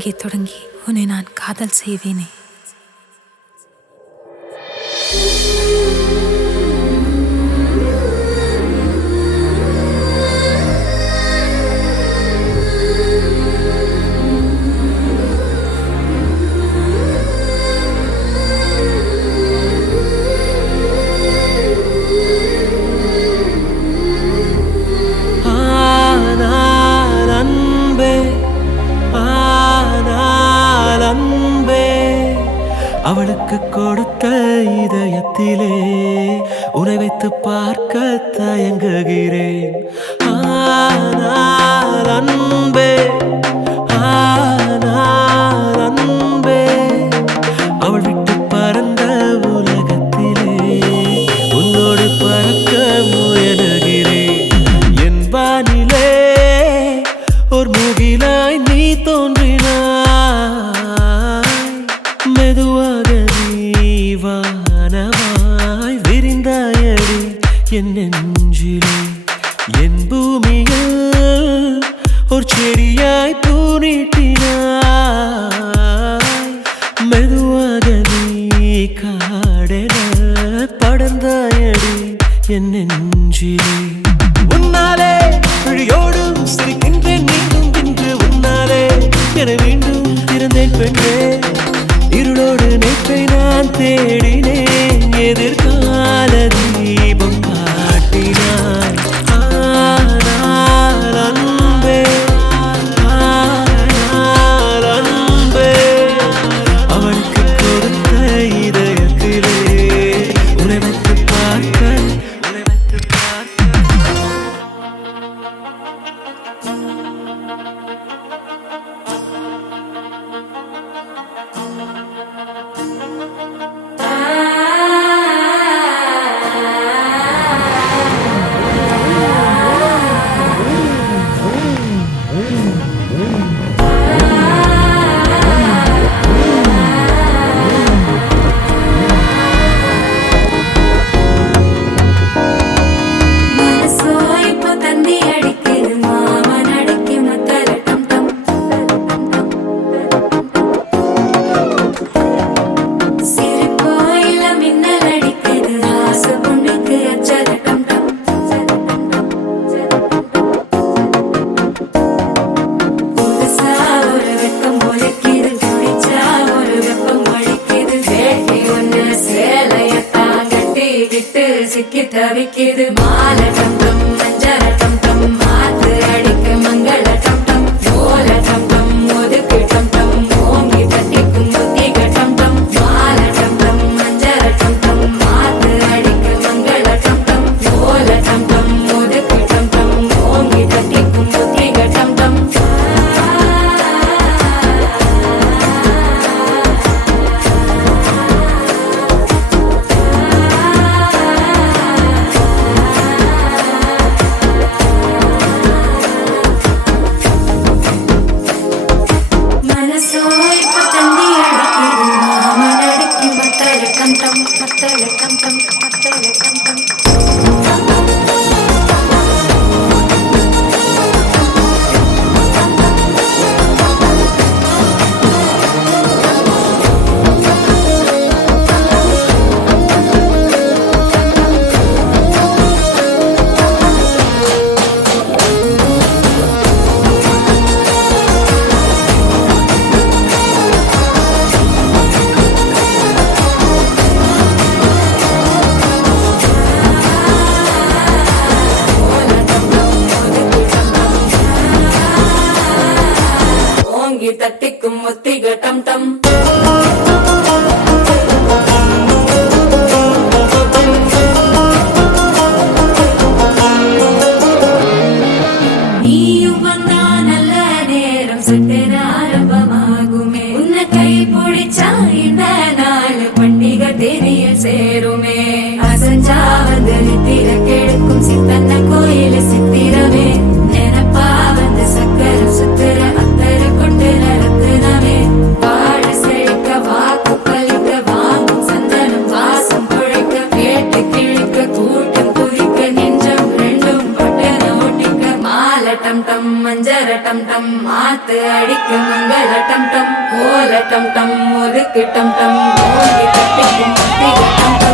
அங்கே தொடங்கி உன்னை நான் காதல் செய்தேனே. அவளுக்கு கொடுத்த இதயத்திலே உன்னை வைத்து பார்க்க தயங்குகிறேன். ஆனால் அன்பே, ஆனால் அன்பே, அவள் விட்டு பறந்த உலகத்திலே உன்னோடு பறக்க முயலுகிறேன். என் வானிலே ஒரு முகிலாய் நீ தோன்றினாய். மெதுவாக நீ வானமாய் விரிந்தாயடி என் நெஞ்சிலே. என் பூமியில் ஒரு செடியாய் பூ நீட்டினாய். மெதுவாக நீ காடென படர்ந்தாயடி என் நெஞ்சிலே. உன்னாலே விழியோடும் சிரிக்கின்றேன் மீண்டும் இன்று. உன்னாலே என மீண்டும் திறந்தேன் பெண்ணே. இருளோடு நேற்றை நான் தேடினேன். எதிர்கால தீபம் காட்டினாய். ஆனால் அன்பே, ஆனால் அன்பே, அவளுக்கு கொடுத்த இதயத்திலே உன்னை வைத்து பார்க்க, உன்னை வைத்து பார்க்க. சிக்கி தவிக்கிது மாலை டம் டம் மஞ்சள டம் டம் மாத்து அடிக்க மங்கள டம் டம் ஓல டம் டம் ஒதுக்கு டம் டம் ஓங்கி தட்டிக்கும் புத்திக டம் டம் மாலை டம் டம் மஞ்சள டம் டம் மாத்து அடிக்க மங்கள டம் டம் ஓல டம் டம் ஒதுக்கு டம் டம் ஓங்கி தட்டிக்கும் புத்திக டம் டம். தட்டிக்கும் முத்திக டம் டம். நீயும் வந்தா நல்ல நேரம் சட்டென ஆரம்பமாகுமே. உன்னை கை பிடிச்சா இந்த நாள் பண்டிகை தெரிய சேருமே. அசஞ்சா வந்து நித்திர கெடுக்கும் சித்தன்ன கோயில சித்திரமே. நினப்பா வந்து சக்கர சுத்திர அத்தர கொண்டு நடத்துனவே. வாழ செழிக்க வாக்கு பலிக்க வாங்கும் சந்தனம் வாசம் குழைக்க கேட்டு கிழிக்க கூட்டம் குதிக்க நெஞ்சம் ரெண்டும் பட்டன ஒட்டிக்க மாலை டம் டம் மஞ்சர டம் டம் மாத்து அடிக்கு மங்கள டம் டம் ஓல டம் டம் ஒதுக்கு டம் டம் ஓங்கி தட்டிக்கும் முத்திக டம் டம்